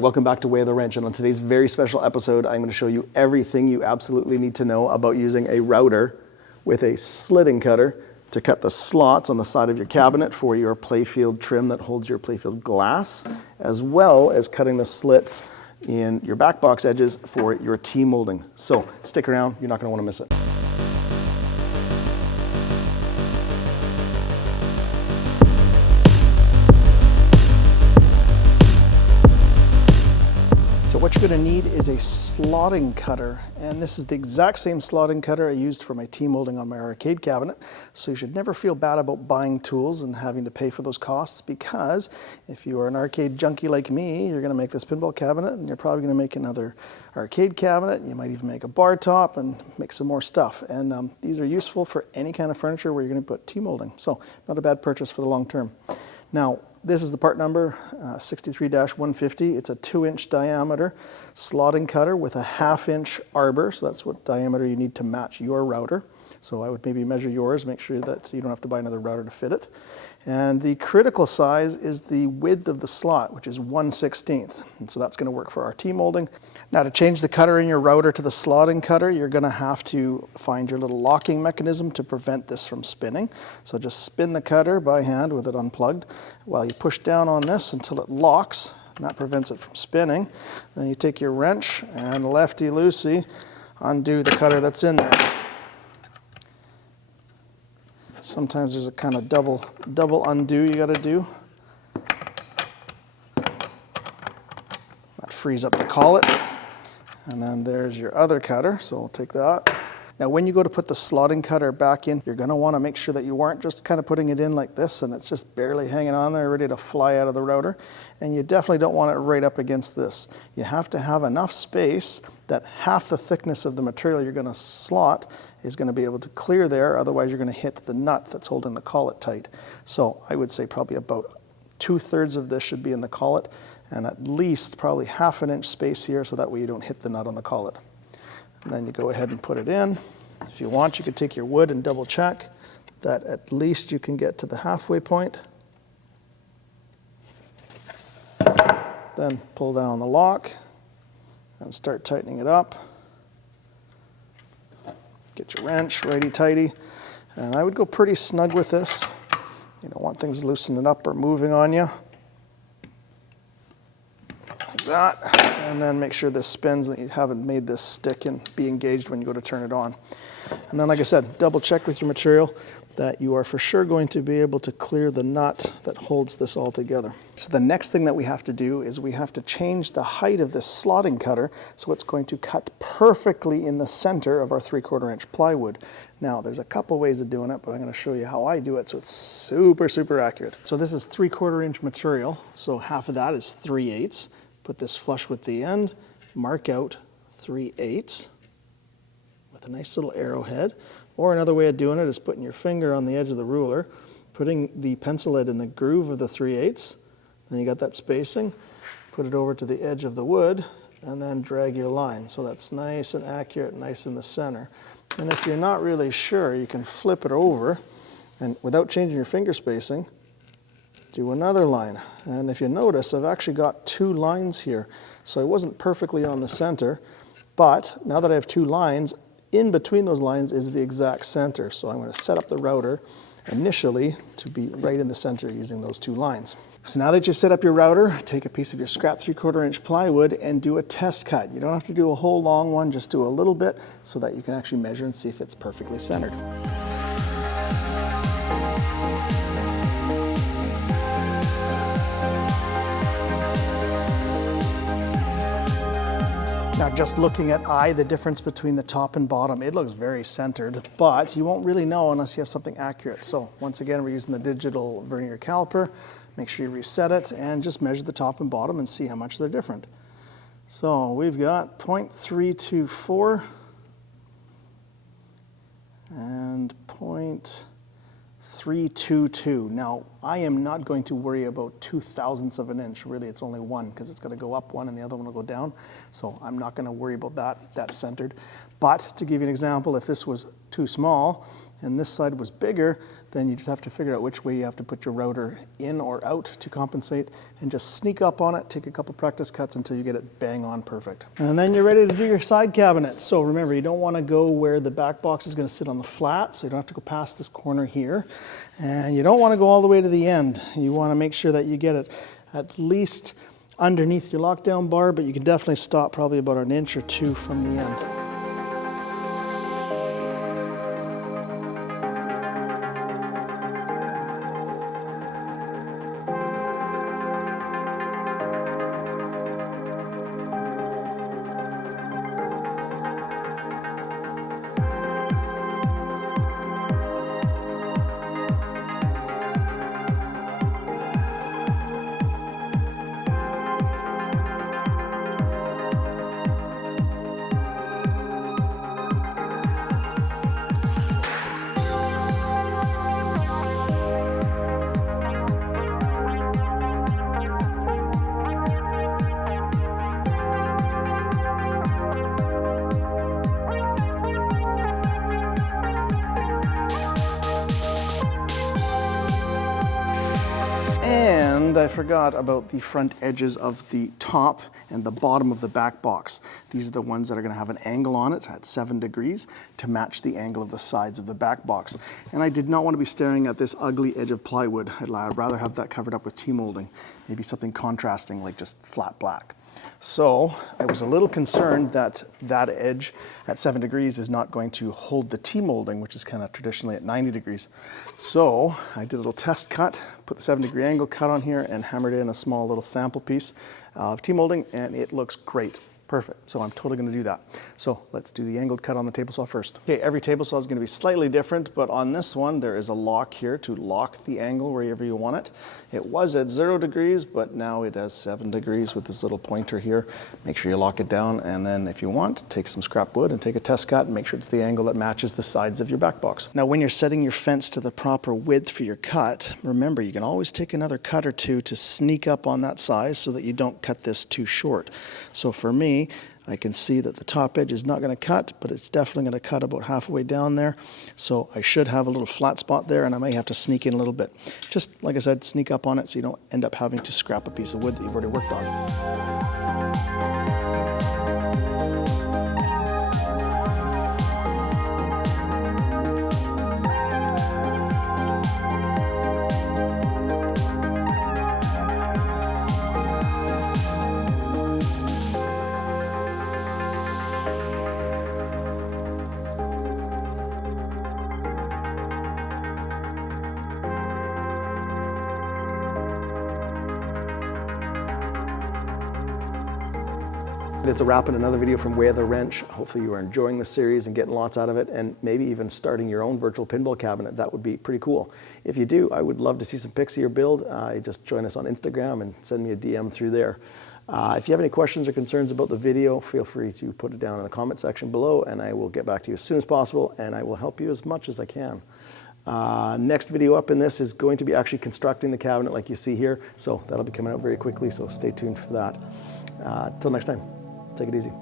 Welcome back to Way of the Wrench, and on today's very special episode, I'm going to show you everything you absolutely need to know about using a router with a slitting cutter to cut the slots on the side of your cabinet for your playfield trim that holds your playfield glass, as well as cutting the slits in your back box edges for your T-molding. So stick around, you're not going to want to miss it. So what you're going to need is a slotting cutter, and this is the exact same slotting cutter I used for my T-molding on my arcade cabinet. So you should never feel bad about buying tools and having to pay for those costs, because if you are an arcade junkie like me, you're going to make this pinball cabinet, and you're probably going to make another arcade cabinet. You might even make a bar top and make some more stuff. And these are useful for any kind of furniture where you're going to put T-molding. So not a bad purchase for the long term. Now, this is the part number 63-150. It's a 2-inch diameter slotting cutter with a 1/2-inch arbor. So that's what diameter you need to match your router. So I would maybe measure yours, make sure that you don't have to buy another router to fit it. And the critical size is the width of the slot, which is 1/16. And so that's going to work for our T-molding. Now, to change the cutter in your router to the slotting cutter, you're going to have to find your little locking mechanism to prevent this from spinning. So just spin the cutter by hand with it unplugged while you push down on this until it locks, and that prevents it from spinning. Then you take your wrench and lefty-loosey undo the cutter that's in there. Sometimes there's a kind of double undo you got to do. That frees up the collet. And then there's your other cutter, so we'll take that. Now when you go to put the slotting cutter back in, you're going to want to make sure that you aren't just kind of putting it in like this and it's just barely hanging on there, ready to fly out of the router. And you definitely don't want it right up against this. You have to have enough space that half the thickness of the material you're going to slot is going to be able to clear there, otherwise you're going to hit the nut that's holding the collet tight. So I would say probably about 2/3 of this should be in the collet, and at least probably 1/2 inch space here, so that way you don't hit the nut on the collet. And then you go ahead and put it in. If you want, you could take your wood and double check that at least you can get to the halfway point. Then pull down the lock and start tightening it up. Get your wrench righty-tighty, and I would go pretty snug with this. You don't want things loosening up or moving on you. Like that, and then make sure this spins, that you haven't made this stick and be engaged when you go to turn it on. And then, like I said, double check with your material that you are for sure going to be able to clear the nut that holds this all together. So the next thing that we have to do is we have to change the height of this slotting cutter so it's going to cut perfectly in the center of our 3/4 inch plywood. Now there's a couple ways of doing it, but I'm going to show you how I do it so it's super accurate. So this is 3/4 inch material, so half of that is 3/8. Put this flush with the end, mark out 3/8 with a nice little arrowhead. Or another way of doing it is putting your finger on the edge of the ruler, putting the pencil head in the groove of the 3/8. Then you got that spacing. Put it over to the edge of the wood, and then drag your line. So that's nice and accurate, nice in the center. And if you're not really sure, you can flip it over, and without changing your finger spacing, do another line. And if you notice, I've actually got 2 lines here. So I wasn't perfectly on the center, but now that I have 2 lines, in between those lines is the exact center. So I'm going to set up the router initially to be right in the center using those 2 lines. So now that you've set up your router, take a piece of your scrap 3/4 inch plywood and do a test cut. You don't have to do a whole long one, just do a little bit so that you can actually measure and see if it's perfectly centered. Now, just looking at the difference between the top and bottom, it looks very centered, but you won't really know unless you have something accurate. So once again, we're using the digital vernier caliper. Make sure you reset it and just measure the top and bottom and see how much they're different. So we've got 0.324 and 0.322. Now, I am not going to worry about 2/1000ths of an inch. Really, it's only one because it's going to go up one and the other one will go down. So I'm not going to worry about that. That's centered. But to give you an example, if this was too small and this side was bigger, then you just have to figure out which way you have to put your router in or out to compensate, and just sneak up on it, take a couple practice cuts until you get it bang on perfect. And then you're ready to do your side cabinet. So remember, you don't want to go where the back box is going to sit on the flat, so you don't have to go past this corner here. And you don't want to go all the way to the end. You want to make sure that you get it at least underneath your lockdown bar, but you can definitely stop probably about an inch or two from the end. And I forgot about the front edges of the top and the bottom of the back box. These are the ones that are going to have an angle on it at 7 degrees to match the angle of the sides of the back box. And I did not want to be staring at this ugly edge of plywood. I'd rather have that covered up with T-molding, maybe something contrasting like just flat black. So I was a little concerned that that edge at 7 degrees is not going to hold the T-molding, which is kind of traditionally at 90 degrees. So I did a little test cut, put the 7-degree angle cut on here and hammered in a small little sample piece of T-molding, and it looks great. Perfect. So I'm totally going to do that. So let's do the angled cut on the table saw first. Okay, every table saw is going to be slightly different, but on this one there is a lock here to lock the angle wherever you want it. It was at 0 degrees, but now it has 7 degrees with this little pointer here. Make sure you lock it down, and then if you want, take some scrap wood and take a test cut and make sure it's the angle that matches the sides of your back box. Now when you're setting your fence to the proper width for your cut, remember you can always take another cut or two to sneak up on that size so that you don't cut this too short. So for me, I can see that the top edge is not going to cut, but it's definitely going to cut about halfway down there. So I should have a little flat spot there, and I may have to sneak in a little bit. Just like I said, sneak up on it so you don't end up having to scrap a piece of wood that you've already worked on. It's a wrap in another video from Way of the Wrench. Hopefully you are enjoying the series and getting lots out of it, and maybe even starting your own virtual pinball cabinet. That would be pretty cool. If you do, I would love to see some pics of your build. Just join us on Instagram and send me a DM through there. If you have any questions or concerns about the video, feel free to put it down in the comment section below, and I will get back to you as soon as possible, and I will help you as much as I can. Next video up in this is going to be actually constructing the cabinet like you see here, so that'll be coming out very quickly, so stay tuned for that. Till next time. Take it easy.